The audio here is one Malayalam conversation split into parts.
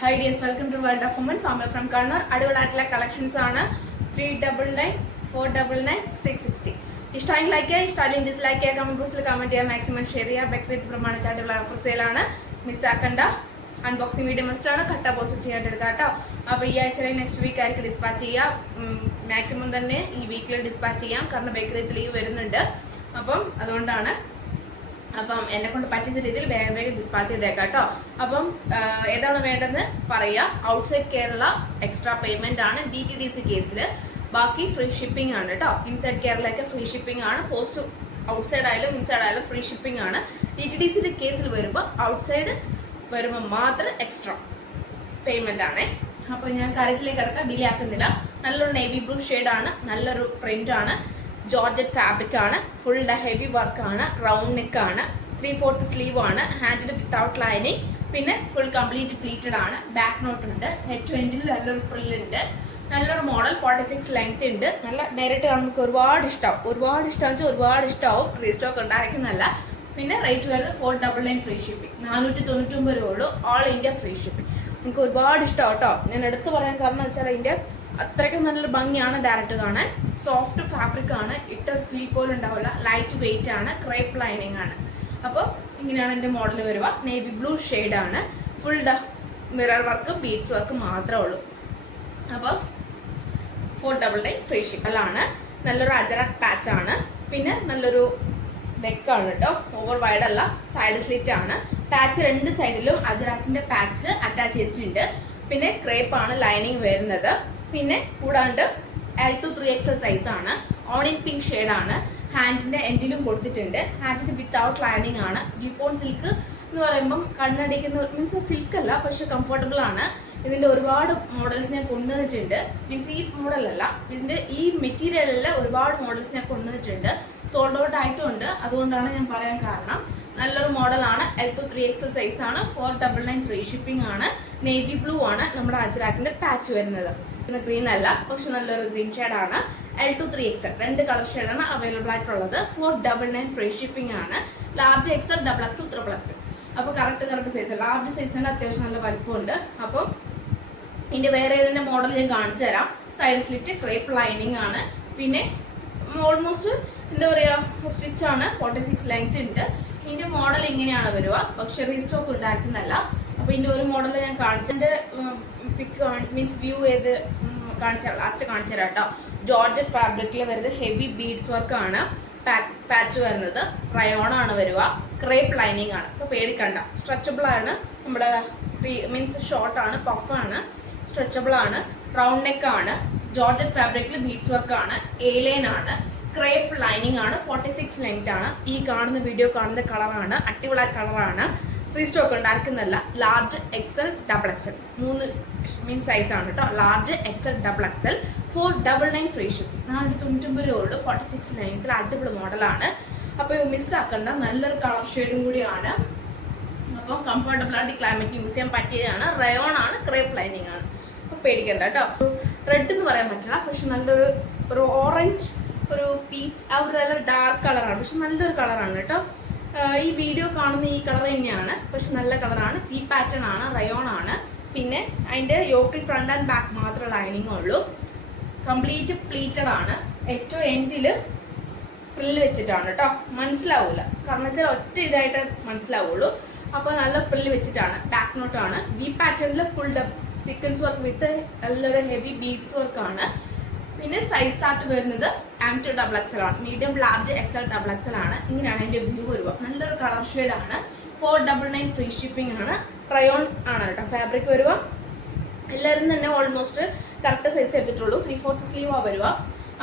Hi dears, welcome to World of Women. So I'm from Karnar. അടിപൊളിയായിട്ടുള്ള കളക്ഷൻസ് ആണ് 399 499 660. ഇഷ്ടമായി ലൈക്ക് ചെയ്യുക, ഇഷ്ടമായി ഡിസ്ലൈക്ക് ചെയ്യുക, കമന്റ് ബോക്സിൽ കമന്റ് ചെയ്യുക, മാക്സിമം ഷെയർ ചെയ്യുക. ബക്രീദ് പ്രമാണിച്ച് അടിപൊളി ഓഫർ സെയിലാണ്, മിസ്സാക്കണ്ട. അൺബോക്സിംഗ് വീഡിയോ മസ്റ്റ് ആണ്, കട്ട പോസ്റ്റ് ചെയ്യാണ്ടെടുക്കുക കേട്ടോ. അപ്പോൾ ഈ ആഴ്ച നെക്സ്റ്റ് വീക്ക് ആയിരിക്കും ഡിസ്പാച്ച് ചെയ്യുക. മാക്സിമം തന്നെ ഈ വീക്കിൽ ഡിസ്പാച്ച് ചെയ്യാം, കാരണം ബക്രീദ് ലീവ് വരുന്നുണ്ട്. അപ്പം അതുകൊണ്ടാണ് എന്നെ കൊണ്ട് പറ്റുന്ന രീതിയിൽ വേഗം ഡിസ്പാച്ച് ചെയ്തേക്കാം കേട്ടോ. അപ്പം ഏതാണ് വേണ്ടതെന്ന് പറയുക. ഔട്ട്സൈഡ് കേരള എക്സ്ട്രാ പേയ്മെന്റ് ആണ് DTDC കേസിൽ. ബാക്കി ഫ്രീ ഷിപ്പിംഗ് ആണ് കേട്ടോ. ഇൻസൈഡ് കേരളയൊക്കെ ഫ്രീ ഷിപ്പിംഗ് ആണ്. പോസ്റ്റ് ഔട്ട്സൈഡ് ആയാലും ഇൻസൈഡ് ആയാലും ഫ്രീ ഷിപ്പിംഗ് ആണ്. DTDCയുടെ കേസിൽ വരുമ്പോൾ ഔട്ട്സൈഡ് വരുമ്പോൾ മാത്രം എക്സ്ട്രാ പേയ്മെന്റ് ആണേ. അപ്പോൾ ഞാൻ കാര്യത്തിലേക്ക് കിടക്കാൻ ഡിലേ ആക്കുന്നില്ല. നല്ലൊരു നേവി ബ്ലൂ ഷെയ്ഡാണ്, നല്ലൊരു പ്രിന്റ് ആണ്, ജോർജറ്റ് ഫാബ്രിക് ആണ്, ഫുൾ ഹെവി വർക്ക് ആണ്, റൗണ്ട് നെക്ക് ആണ്, 3/4 സ്ലീവ് ആണ്, ഹാൻഡിൽ വിത്തൗട്ട് ലൈനിങ്, പിന്നെ ഫുൾ കംപ്ലീറ്റ് പ്ലീറ്റഡ് ആണ്. ബാക്ക് നോട്ട് ഉണ്ട്, ഹെഡ് ടു എൻഡിൽ നല്ലൊരു പ്രില്ലുണ്ട്, നല്ലൊരു മോഡൽ, 46 ലെങ്ത് ഉണ്ട്. നല്ല നേരിട്ട് കാണുമ്പോൾ ഒരുപാട് ഇഷ്ടമാവും, ഒരുപാട് ഇഷ്ടമാവും. റീസ്റ്റോക്ക് ഉണ്ടായിരിക്കുന്നതല്ല. പിന്നെ റേറ്റ് വരുന്നത് 499 ഫ്രീ ഷിപ്പിംഗ്, 499 രൂപ ഉള്ളൂ. All India free shipping. നിങ്ങൾക്ക് ഒരുപാട് ഇഷ്ടമാവും കേട്ടോ. ഞാൻ എടുത്ത് പറയാൻ കാരണം വെച്ചാൽ അതിൻ്റെ അത്രയ്ക്കും നല്ലൊരു ഭംഗിയാണ് ഡയറക്റ്റ് കാണാൻ. സോഫ്റ്റ് ഫാബ്രിക് ആണ്, ഇട്ട ഫീൽ പോലും ഉണ്ടാവില്ല. ലൈറ്റ് വെയിറ്റ് ആണ്, ക്രേപ്പ് ലൈനിങ് ആണ്. അപ്പോൾ ഇങ്ങനെയാണ് എൻ്റെ മോഡൽ വരിക. നേവി ബ്ലൂ ഷെയ്ഡാണ്, full mirror work, beads work മാത്രമേ ഉള്ളൂ. അപ്പോൾ 499 ഫ്രീ ഷിപ്പിലാണ്. നല്ലൊരു അജറാക്ക് പാച്ച് ആണ്, പിന്നെ നല്ലൊരു നെക്കാണ് കേട്ടോ. ഓവർ വൈഡ് അല്ല, സൈഡ് സ്ലിറ്റ് ആണ്. പാച്ച് രണ്ട് സൈഡിലും അജറാക്കിൻ്റെ പാച്ച് അറ്റാച്ച് ചെയ്തിട്ടുണ്ട്. പിന്നെ ക്രേപ്പ് ആണ് ലൈനിങ് വരുന്നത്. പിന്നെ കൂടാണ്ട് L2 3XL സൈസ് ആണ്. ഓണിയൻ പിങ്ക് ഷെയ്ഡാണ്. ഹാൻഡിൻ്റെ എൻഡിലും കൊടുത്തിട്ടുണ്ട്. ഹാൻഡിൻ്റെ വിത്തൗട്ട് ലൈനിങ് ആണ്. യൂപോൺ സിൽക്ക് എന്ന് പറയുമ്പം കണ്ണടിക്കുന്ന മീൻസ് സിൽക്ക് അല്ല, പക്ഷെ കംഫർട്ടബിൾ ആണ്. ഇതിൻ്റെ ഒരുപാട് മോഡൽസ് ഞാൻ കൊണ്ടുവന്നിട്ടുണ്ട്. മീൻസ് ഈ മോഡലല്ല, ഇതിൻ്റെ ഈ മെറ്റീരിയലിൽ ഒരുപാട് മോഡൽസ് ഞാൻ കൊണ്ടുവന്നിട്ടുണ്ട്. സോൾഡ് ഔട്ട് ആയിട്ടും ഉണ്ട്. അതുകൊണ്ടാണ് ഞാൻ പറയാൻ കാരണം. നല്ലൊരു മോഡലാണ്, L2 3XL സൈസ് ആണ്, 499 ഫ്രീ ഷിപ്പിംഗ് ആണ്. നേവി ബ്ലൂ ആണ് നമ്മുടെ അജറാക്കിൻ്റെ പാച്ച് വരുന്നത്. പിന്നെ ഗ്രീൻ അല്ല, പക്ഷെ നല്ലൊരു ഗ്രീൻ ഷെയ്ഡാണ്. L2 3XL രണ്ട് കളർ ഷെയ്ഡാണ് അവൈലബിൾ ആയിട്ടുള്ളത്. 499 ഫ്രീ ഷിപ്പിംഗ് ആണ്. Large XL, XXL, XXL. അപ്പോൾ കറക്റ്റ് സൈസ്. ലാർജ് സൈസിൻ്റെ അത്യാവശ്യം നല്ല വലിപ്പമുണ്ട്. അപ്പം ഇതിൻ്റെ വേറെ ഏതിൻ്റെ മോഡൽ ഞാൻ കാണിച്ചു തരാം. സൈഡ് സ്ലിറ്റ്, ക്രേപ്പ് ലൈനിങ് ആണ്. പിന്നെ ഓൾമോസ്റ്റ് എന്താ പറയുക, സ്റ്റിച്ചാണ്, 46 ലെങ്ത് ഉണ്ട്. ഇതിൻ്റെ മോഡൽ ഇങ്ങനെയാണ് വരിക, പക്ഷെ റീസ്റ്റോക്ക് ഉണ്ടാക്കുന്നതല്ല. അപ്പോൾ ഇതിൻ്റെ ഒരു മോഡൽ ഞാൻ കാണിച്ചതിൻ്റെ പിക്ക് മീൻസ് വ്യൂ ചെയ്ത് ലാസ്റ്റ് കാണിച്ചു തരാം കേട്ടോ. ജോർജറ്റ് ഫാബ്രിക്കിൽ വരുന്നത് ഹെവി ബീഡ്സ് വർക്കാണ്. പാച്ച് വരുന്നത് റയോൺ ആണ് വരിക. ക്രേപ്പ് ലൈനിങ് ആണ്. അപ്പോൾ പേടിക്കണ്ട, സ്ട്രെച്ചബിൾ ആണ്. നമ്മുടെ മീൻസ് ഷോർട്ട് ആണ്, പഫാണ്, സ്ട്രെച്ചബിൾ ആണ്, റൗണ്ട് നെക്ക് ആണ്, ജോർജറ്റ് ഫാബ്രിക്കിൽ ബീഡ്സ് വർക്കാണ്, A-ലൈൻ ആണ്, ക്രേപ്പ് ലൈനിങ് ആണ്, 46 ലെങ്ത് ആണ്. ഈ കാണുന്ന വീഡിയോ കാണുന്ന കളറാണ്, അടിപൊളി കളറാണ്. റീസ്റ്റോക്ക് ഉണ്ടാക്കുന്നതല്ല. ലാർജ് XL, XXL മൂന്ന് മീൻ സൈസാണ് കേട്ടോ. Large XL, XXL 499 free shipping, 499 രൂപ ഉള്ളൂ. 46 ലെങ്ത്തിൽ അടിപൊളി മോഡലാണ്. അപ്പോൾ മിസ്സാക്കണ്ട, നല്ലൊരു കളർ ഷെയ്ഡും കൂടിയാണ്. അപ്പോൾ കംഫർട്ടബിൾ ആയിട്ട് ക്ലൈമറ്റ് യൂസ് ചെയ്യാൻ പറ്റിയതാണ്. റയോൺ ആണ്, ക്രേപ്പ് ലൈനിങ് ആണ്. അപ്പോൾ പേടിക്കണ്ട കേട്ടോ. റെഡ് എന്ന് പറയാൻ പറ്റില്ല, പക്ഷെ നല്ലൊരു ഓറഞ്ച്, ഒരു പീച്ച്, ആ ഒരു നല്ല ഡാർക്ക് കളറാണ്, പക്ഷെ നല്ലൊരു കളറാണ് കേട്ടോ. ഈ വീഡിയോ കാണുന്ന ഈ കളർ തന്നെയാണ്, പക്ഷെ നല്ല കളറാണ്. പീ പാറ്റേൺ ആണ്, റയോൺ ആണ്. പിന്നെ അതിൻ്റെ യോക്കിൽ ഫ്രണ്ട് ആൻഡ് ബാക്ക് മാത്രമേ ലൈനിങ് ഉള്ളൂ. കംപ്ലീറ്റ് പ്ലീറ്റഡ് ആണ്. ഏറ്റവും എൻഡിൽ പ്രില്ല് വെച്ചിട്ടാണ് കേട്ടോ. മനസ്സിലാവൂല, കാരണം വെച്ചാൽ ഒറ്റ ഇതായിട്ട് മനസ്സിലാവുള്ളൂ. അപ്പോൾ നല്ല പ്രില്ല് വെച്ചിട്ടാണ്. ബാക്ക് നോട്ടാണ്. വി പാറ്റേണിൽ ഫുൾ സീക്വൻസ് വർക്ക് വിത്ത് നല്ലൊരു ഹെവി ബീഡ്സ് വർക്കാണ്. പിന്നെ സൈസ് ആയിട്ട് വരുന്നത് M2 XXL ആണ്. മീഡിയം, ലാർജ്, XL, XXL ആണ്. ഇങ്ങനെയാണ് അതിൻ്റെ വ്യൂ വരുക. നല്ലൊരു കളർ ഷെയ്ഡാണ്. 499 ഫ്രീ ഷിപ്പിംഗ് ആണ്. റയോൺ ആണ് കേട്ടോ ഫാബ്രിക് വരുക. എല്ലാവരും തന്നെ ഓൾമോസ്റ്റ് കറക്റ്റ് സൈസ് എടുത്തിട്ടുള്ളൂ. 3/4 സ്ലീവാണ് വരിക.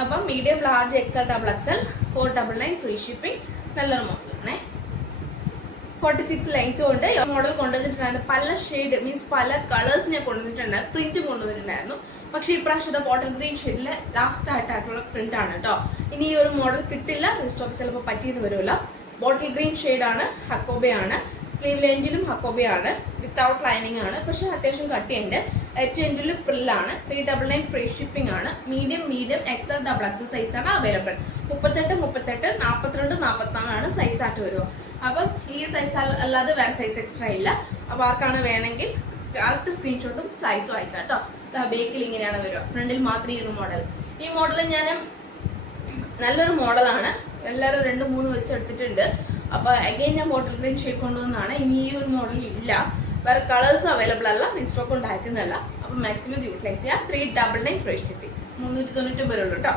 അപ്പം medium, large, XL, XXL 499 free shipping. നല്ലൊരു മോഡലാണേ. 46 ലെങ്ത് കൊണ്ട് മോഡൽ കൊണ്ടുവന്നിട്ടുണ്ടായിരുന്നു. പല ഷെയ്ഡ് മീൻസ് പല കളേഴ്സ് ഞാൻ കൊണ്ടുവന്നിട്ടുണ്ടായിരുന്നു. പ്രിന്റ് കൊണ്ടുവന്നിട്ടുണ്ടായിരുന്നു. പക്ഷേ ഇപ്രാവശ്യത്തെ ബോട്ടിൽ ഗ്രീൻ ഷെയ്ഡിൽ ലാസ്റ്റ് ആയിട്ടുള്ള പ്രിന്റ് ആണ് കേട്ടോ. ഇനി ഈ ഒരു മോഡൽ കിട്ടില്ല, റീസ്റ്റോക്ക് ചിലപ്പോൾ പറ്റിയെന്ന് വരില്ല. ബോട്ടിൽ ഗ്രീൻ ഷെയ്ഡാണ്, ഹക്കോബയാണ്. സ്ലീവ് ലെഞ്ചിലും ഹക്കോബയാണ്, വിത്തൗട്ട് ലൈനിങ് ആണ്, പക്ഷെ അത്യാവശ്യം കട്ടിയുണ്ട്. ഏറ്റവും എൻഡിൽ പ്രില്ലാണ്. 399 ഫ്രീ ഷിപ്പിംഗ് ആണ്. മീഡിയം, XL, XXL സൈസാണ് അവൈലബിൾ. 38, 42, 44 ആണ് സൈസ് ആയിട്ട് വരുക. അപ്പം ഈ സൈസ് അല്ലാതെ വേറെ സൈസ് എക്സ്ട്രാ ഇല്ല. അപ്പോൾ ആർക്കാണ് വേണമെങ്കിൽ കറക്റ്റ് സ്ക്രീൻഷോട്ടും സൈസും അയക്കാം കേട്ടോ. ബേക്കിൽ ഇങ്ങനെയാണ് വരിക, ഫ്രണ്ടിൽ മാത്രം ഈ ഒരു മോഡൽ. ഈ മോഡൽ ഞാൻ നല്ലൊരു മോഡലാണ്, എല്ലാവരും 2-3 വെച്ച് എടുത്തിട്ടുണ്ട്. അപ്പോൾ അഗൈൻ ഞാൻ ബോട്ടിൽ ഗ്രീൻ ഷെയ്ഡ് കൊണ്ടുവന്നതാണ്. ഇനി ഈ ഒരു മോഡൽ ഇല്ല, വേറെ കളേഴ്സ് അവൈലബിൾ അല്ല, റീസ്റ്റോക്ക് ഉണ്ടാക്കുന്നതല്ല. അപ്പോൾ മാക്സിമം യൂട്ടിലൈസ് ചെയ്യുക. 399 ഫ്രീ ഷിപ്പിംഗ്, 399 ഉള്ളൂ കേട്ടോ.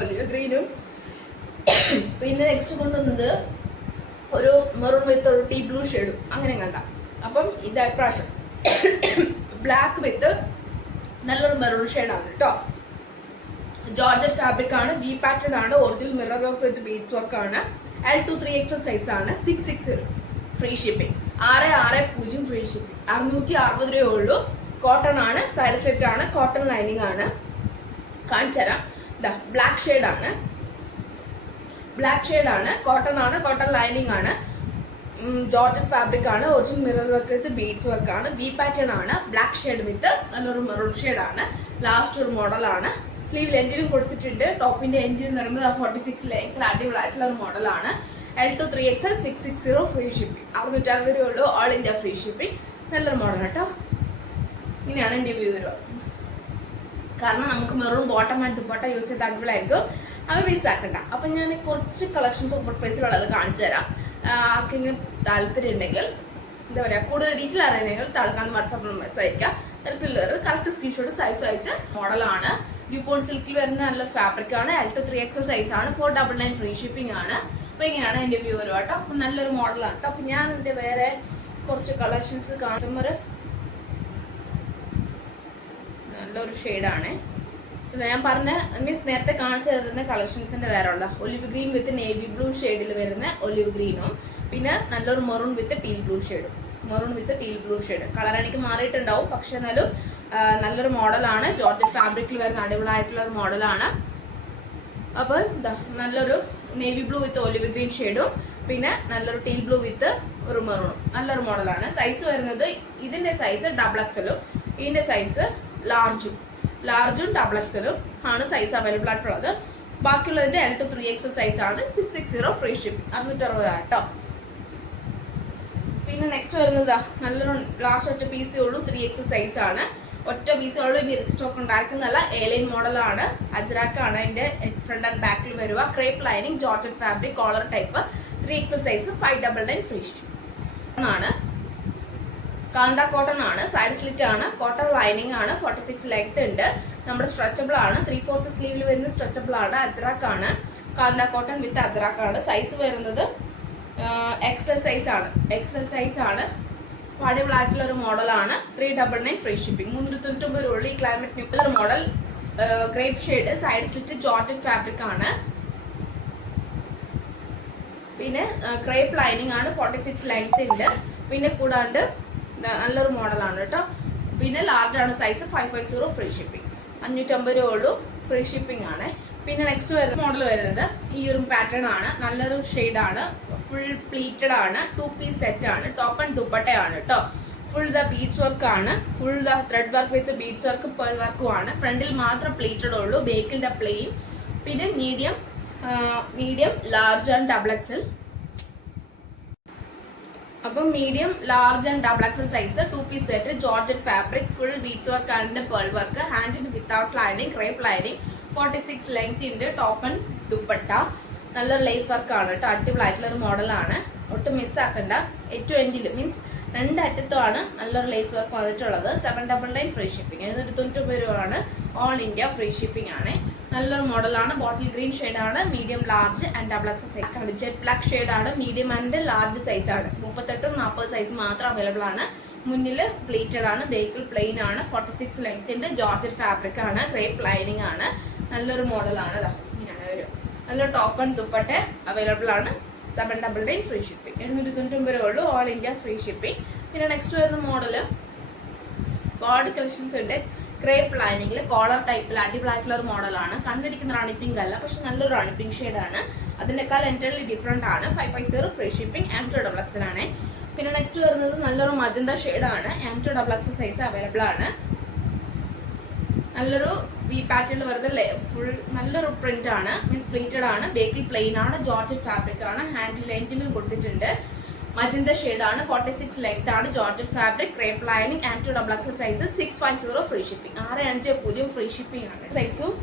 ഒലിവ് ഗ്രീനും പിന്നെ നെക്സ്റ്റ് കൊണ്ടുവന്നത് ഒരു മെറൂൺ വിത്ത് ഒരു ടീ ബ്ലൂ ഷെയ്ഡും അങ്ങനെ കണ്ട. അപ്പം ഇത് പ്രാവശ്യം ബ്ലാക്ക് വിത്ത് നല്ലൊരു മെറൂൺ ഷെയ്ഡാണ് കേട്ടോ. ജോർജറ്റ് ഫാബ്രിക് ആണ്, വി പാറ്റേൺ ആണ്, original mirror work with beads work ആണ്. L2 3XL സൈസ് ആണ്. 660 ഫ്രീ ഷിപ്പിംഗ്, 660 ഫ്രീ ഷിപ്പിംഗ്, 660 രൂപയേ ഉള്ളൂ. കോട്ടൺ ആണ്, സൈഡ് സ്ലിറ്റ് ആണ്, കോട്ടൺ ലൈനിങ് ആണ്. കാണിച്ചു തരാം. ഇതാ ബ്ലാക്ക് ഷെയ്ഡ് ആണ്, കോട്ടൺ ആണ്, കോട്ടൺ ലൈനിങ് ആണ്, ജോർജറ്റ് ഫാബ്രിക് ആണ്, original mirror work with beads work ആണ്, വി പാറ്റേൺ ആണ്, ബ്ലാക്ക് ഷെയ്ഡ് വിത്ത് നല്ലൊരു മെറൂൺ ഷെയ്ഡ് ആണ്. ലാസ്റ്റ് ഒരു മോഡലാണ്. സ്ലീവ് ലെഞ്ചിനും കൊടുത്തിട്ടുണ്ട്. ടോപ്പിന്റെ എൻജിൻ വരുമ്പോൾ 46 ലെങ്ത്തിൽ അടിപൊളിയായിട്ടുള്ള ഒരു മോഡലാണ്. L2 3XL 660 ഫ്രീ ഷിപ്പിംഗ്, 660 രൂപയേ ഉള്ളൂ. All India free shipping. നല്ലൊരു മോഡൽ കേട്ടോ. ഇങ്ങനെയാണ് എൻ്റെ വ്യൂ വരിക. കാരണം നമുക്ക് maroon bottom and dupatta use ചെയ്ത് അടിപൊളിയായിരിക്കും. അത് മിസ്സാക്കണ്ട. അപ്പം ഞാൻ കുറച്ച് കളക്ഷൻസ് ഓഫർ പ്രൈസിലുള്ളത് കാണിച്ചു തരാം. ആർക്കെങ്കിലും താല്പര്യം ഉണ്ടെങ്കിൽ, എന്താ പറയുക, കൂടുതൽ ഡീറ്റെയിൽ അറിയണമെങ്കിൽ താൽക്കാലം വാട്സാപ്പ് നമ്പർ അയക്കാം. താല്പര്യമുള്ളവർ കറക്റ്റ് സ്ക്രീൻഷോട്ട് സൈസ് അയച്ച മോഡലാണ്. ഡ്യൂപോൺ സിൽക്കിൽ വരുന്ന നല്ല ഫാബ്രിക് ആണ്. L2 3XL സൈസ് ആണ്. 499 ഫ്രീ ഷിപ്പിംഗ് ആണ്. അപ്പോൾ ഇങ്ങനെയാണ് എൻ്റെ വ്യൂ വരിക കേട്ടോ. അപ്പം നല്ലൊരു മോഡലാണ് കേട്ടോ. അപ്പം ഞാൻ ഇവിടെ വേറെ കുറച്ച് കളക്ഷൻസ് കാണിച്ചമ്മർ നല്ലൊരു ഷെയ്ഡാണ്. ഞാൻ പറഞ്ഞ മീൻസ് നേരത്തെ കാണിച്ചു തരുന്ന കളക്ഷൻസിന്റെ വേറെ ഉള്ള ഒലിവ് ഗ്രീൻ വിത്ത് നേവി ബ്ലൂ ഷെയ്ഡിൽ വരുന്ന ഒലിവ് ഗ്രീനും പിന്നെ നല്ലൊരു മെറൂൺ വിത്ത് ടീൽ ബ്ലൂ ഷെയ്ഡും. കളർ എനിക്ക് മാറിയിട്ടുണ്ടാവും, പക്ഷെ എന്നാലും നല്ലൊരു മോഡലാണ്. ജോർജറ്റ് ഫാബ്രിക്കിൽ വരുന്ന അടിപൊളിയായിട്ടുള്ള ഒരു മോഡലാണ്. അപ്പോൾ ഇതാ നല്ലൊരു നേവി ബ്ലൂ വിത്ത് ഒലിവ് ഗ്രീൻ ഷെയ്ഡും പിന്നെ നല്ലൊരു ടീൽ ബ്ലൂ വിത്ത് ഒരു മെറൂണും നല്ലൊരു മോഡലാണ്. സൈസ് വരുന്നത് ഇതിന്റെ സൈസ് XXL, ഇതിന്റെ സൈസ് ലാർജും XXL ആണ് സൈസ് അവൈലബിൾ ആയിട്ടുള്ളത്. ബാക്കിയുള്ളതിന്റെ L2 3XL സൈസ് ആണ്. 660 ഫ്രീ ഷിപ്പിംഗ്, 660 കേട്ടോ. പിന്നെ നെക്സ്റ്റ് വരുന്നത് നല്ലൊരു ലാസ്റ്റ് ഒറ്റ പീസേ ഉള്ളൂ. 3XL സൈസ് ആണ്, ഒറ്റ പീസേ ഉള്ളൂ. ഇനി സ്റ്റോക്ക് ഉണ്ടാക്കുന്നതല്ല, എലൈൻ മോഡലാണ്. അജ്രാക്കാണ് അതിന്റെ ഫ്രണ്ട് ആൻഡ് ബാക്കിൽ വരിക. Crepe lining, georgette fabric, collar type, 3XL size, 599 free shipping ആണ്. കാന്ത കോട്ടൺ ആണ്, സൈഡ് സ്ലിറ്റ് ആണ്, കോട്ടൺ ലൈനിങ് ആണ്, 46 ലെങ്ത് ഉണ്ട്. നമ്മുടെ സ്ട്രെച്ചബിൾ ആണ്, 3/4 സ്ലീവിൽ വരുന്ന സ്ട്രെച്ചബിൾ ആണ്. അജ്രാക്ക് ആണ്, കാന്ത കോട്ടൺ വിത്ത് അജ്രാക്ക് ആണ്. സൈസ് വരുന്നത് XL സൈസ് ആണ്. അടിപൊളിയായിട്ടുള്ള ഒരു മോഡലാണ്. 399 ഫ്രീ ഷിപ്പിംഗ്, 399 രൂപ. ഈ climate neutral model, grape shade, side slit, georgette fabric ആണ്. പിന്നെ ക്രേപ്പ് ലൈനിങ് ആണ്, 46 ലെങ്ത് ഉണ്ട്. പിന്നെ കൂടാണ്ട് നല്ലൊരു മോഡലാണ് കേട്ടോ. പിന്നെ ലാർജ് ആണ് സൈസ്, 550 ഫ്രീ ഷിപ്പിംഗ്, 550 രൂപ ഉള്ളൂ. ഫ്രീ ഷിപ്പിംഗ് ആണ്. പിന്നെ നെക്സ്റ്റ് വരുന്ന മോഡൽ വരുന്നത് ഈ ഒരു പാറ്റേൺ ആണ്. നല്ലൊരു ഷെയ്ഡാണ്, ഫുൾ പ്ലീറ്റഡ് ആണ്, 2 പീസ് സെറ്റ് ആണ്. ടോപ്പ് ആൻഡ് ദുപ്പട്ടയാണ് കേട്ടോ. ഫുൾ ദ ബീഡ്സ് വർക്ക് ആണ്, full the thread work with beads work, pearl വർക്കും ആണ്. ഫ്രണ്ടിൽ മാത്രം പ്ലീറ്റഡ് ഉള്ളൂ, ബേക്കിൽ ദ പ്ലെയിൻ. പിന്നെ മീഡിയം ലാർജ് ആൻഡ് XXL. അപ്പം medium large and XXL size, 2 piece set, georgette fabric, full beads work and pearl work, handle without lining, crepe lining, 46 length ഉണ്ട്. ടോപ്പ് ആൻഡ് ദുപ്പട്ട, നല്ലൊരു ലേസ് വർക്ക് ആണ് കേട്ടോ. അടിപൊളിയായിട്ടുള്ള ഒരു മോഡലാണ്, ഒട്ടും മിസ്സാക്കണ്ട. ഏറ്റവും എൻഡിൽ മീൻസ് 2 അറ്റത്തുമാണ് നല്ലൊരു ലേസ് വർക്ക് വന്നിട്ടുള്ളത്. 799 ഫ്രീ ഷിപ്പിംഗ്, 799 രൂപയാണ്. ഓൾ ഇന്ത്യ ഫ്രീ ഷിപ്പിംഗ് ആണ്. നല്ലൊരു മോഡലാണ്. ബോട്ടിൽ ഗ്രീൻ ഷെയ്ഡാണ്, medium large and XXL size. Jet black ഷെയ്ഡാണ്, മീഡിയം ആൻഡ് ലാർജ് സൈസ് ആണ്. 38-40 സൈസ് മാത്രം അവൈലബിൾ ആണ്. മുന്നിൽ പ്ലീറ്റഡ് ആണ്, ബേക്കിൽ പ്ലെയിൻ ആണ്, 46 ലെങ്ത്തിന്റെ ജോർജറ്റ് ഫാബ്രിക് ആണ്, ക്രേപ്പ് ലൈനിങ് ആണ്. നല്ലൊരു മോഡലാണ്. ഇങ്ങനെയാണ് വരും. നല്ല ടോപ്പ് ആൻഡ് ദുപ്പട്ട അവൈലബിൾ ആണ്. 799 ഫ്രീ ഷിപ്പിംഗ്, 799 ഉള്ളൂ. All India free shipping. പിന്നെ നെക്സ്റ്റ് വരുന്ന മോഡല് ബോർഡ് കളക്ഷൻസ് ഉണ്ട്. ക്രേപ്പ് ലൈനിങ്ങിൽ കോളർ ടൈപ്പിൽ അടിപൊളിയായിട്ടുള്ള ഒരു മോഡലാണ്. കണ്ണടിക്കുന്ന റാണി പിങ്ക് അല്ല, പക്ഷെ നല്ലൊരു റാണി പിങ്ക് ഷെയ്ഡാണ്. അതിനേക്കാൾ എൻറ്റയർലി ഡിഫറെൻ്റ് ആണ്. 550 ഫ്രീ ഷിപ്പിംഗ്, M2XL ആണ്. പിന്നെ നെക്സ്റ്റ് വരുന്നത് നല്ലൊരു മജന്ത ഷെയ്ഡാണ്, M2XL സൈസ് അവൈലബിൾ ആണ്. നല്ലൊരു വി പാറ്റേണിൽ വരുന്ന ഫുൾ നല്ലൊരു പ്രിന്റ് ആണ്, മീൻസ് പ്ലീറ്റഡ് ആണ്, ബേക്കിൽ പ്ലെയിൻ ആണ്, ജോർജറ്റ് ഫാബ്രിക് ആണ്, ഹാൻഡിൽ ലെങ്തിലും കൊടുത്തിട്ടുണ്ട്. മജന്ത ഷെയ്ഡാണ്, 46 ലെങ്ത് ആണ്, georgette fabric, crepe lining and 2XL size, 650 free shipping, 650 free shipping ആണ്. സൈസും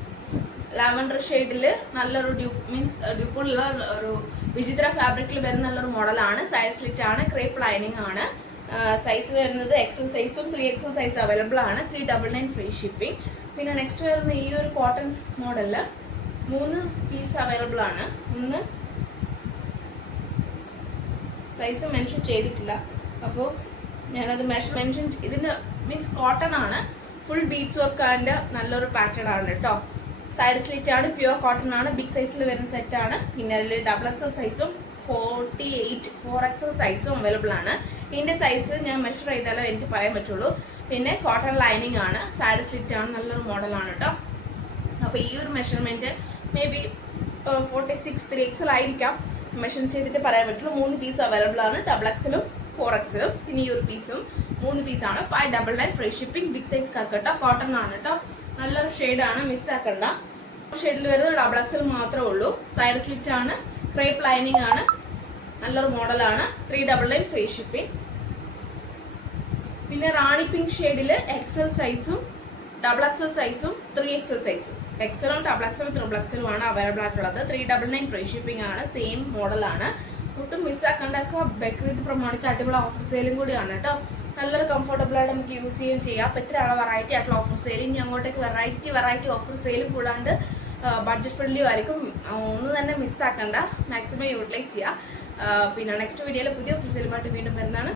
ലാവൻഡർ ഷെയ്ഡിൽ നല്ലൊരു ഡ്യൂപ്പുള്ള ഒരു വിചിത്ര ഫാബ്രിക്കിൽ വരുന്ന നല്ലൊരു മോഡലാണ്. സൈഡ് സ്ലിറ്റ് ആണ്, ക്രേപ്പ് ലൈനിങ് ആണ്. സൈസ് വരുന്നത് XL സൈസും 3XL സൈസ് അവൈലബിൾ ആണ്. 399 ഫ്രീ ഷിപ്പിംഗ്. പിന്നെ നെക്സ്റ്റ് വരുന്ന ഈ ഒരു കോട്ടൺ മോഡലിൽ 3 പീസ് അവൈലബിൾ ആണ്. ഒന്ന് സൈസ് മെൻഷൻ ചെയ്തിട്ടില്ല, അപ്പോൾ ഞാനത് മെൻഷൻ ഇതിൻ്റെ കോട്ടൺ ആണ്, ഫുൾ ബീഡ്സ് വർക്ക് ആൻഡ് നല്ലൊരു പാറ്റേൺ ആണ് കേട്ടോ. സൈഡ് സ്ലിറ്റ് ആണ്, പ്യുവർ കോട്ടൺ ആണ്, ബിഗ് സൈസിൽ വരുന്ന സെറ്റ് ആണ്. പിന്നെ അതിൽ XXL സൈസും 48 4XL സൈസും അവൈലബിൾ ആണ്. ഇതിൻ്റെ സൈസ് ഞാൻ മെഷർ ചെയ്താലേ എനിക്ക് പറയാൻ പറ്റുള്ളൂ. പിന്നെ കോട്ടൺ ലൈനിങ് ആണ്, സൈഡ് സ്ലിറ്റ് ആണ്, നല്ലൊരു മോഡലാണ് കേട്ടോ. അപ്പോൾ ഈ ഒരു മെഷർമെൻറ്റ് മേ ബി 46 3XL ആയിരിക്കാം, മെഷർ ചെയ്തിട്ട് പറയാൻ പറ്റുള്ളൂ. 3 പീസ് അവൈലബിൾ ആണ്, XXLും 4XLും. പിന്നെ ഈ ഒരു പീസും 3 പീസാണ്. 599 ഫ്രീ ഷിപ്പിംഗ്. ബിഗ് സൈസ് കക്കട്ട കോട്ടൺ ആണ് കേട്ടോ, നല്ലൊരു ഷെയ്ഡാണ്, മിസ്സാക്കണ്ട. ഷെയ്ഡിൽ വരുന്നത് XXL മാത്രമേ ഉള്ളൂ. സൈഡ് സ്ലിറ്റ് ആണ്, ക്രേപ്പ് ലൈനിങ് ആണ്, നല്ലൊരു മോഡലാണ്. 399 ഫ്രീ ഷിപ്പിംഗ്. പിന്നെ റാണി പിങ്ക് ഷെയ്ഡിൽ XL സൈസും XXL സൈസും 3XL സൈസും, XLും XXLും 3XLും ആണ് അവൈലബിൾ ആയിട്ടുള്ളത്. 399 ഫ്രീ ഷിപ്പിംഗ് ആണ്. സെയിം മോഡലാണ്, ഒട്ടും മിസ്സാക്കണ്ടൊക്കെ. ബക്രീദ് പ്രമാണിച്ച് അടിപൊളി ഓഫർ സെയിലും കൂടിയാണ് കേട്ടോ. നല്ലൊരു കംഫർട്ടബിൾ ആയിട്ട് നമുക്ക് യൂസ് ചെയ്യുകയും ചെയ്യാം. അപ്പോൾ ഇത്രയാണ് വെറൈറ്റി ആയിട്ടുള്ള ഓഫർ സെയിൽ. ഇനി അങ്ങോട്ടേക്ക് വെറൈറ്റി ഓഫർ സെയിലും കൂടാണ്ട് ബഡ്ജറ്റ് ഫ്രണ്ട്ലി ആയിരിക്കും. ഒന്നും തന്നെ മിസ്സാക്കണ്ട, മാക്സിമം യൂട്ടിലൈസ് ചെയ്യുക. പിന്നെ നെക്സ്റ്റ് വീഡിയോയിൽ പുതിയ ഓഫർ സെയിലുമായിട്ട് വീണ്ടും വരുന്നതാണ്.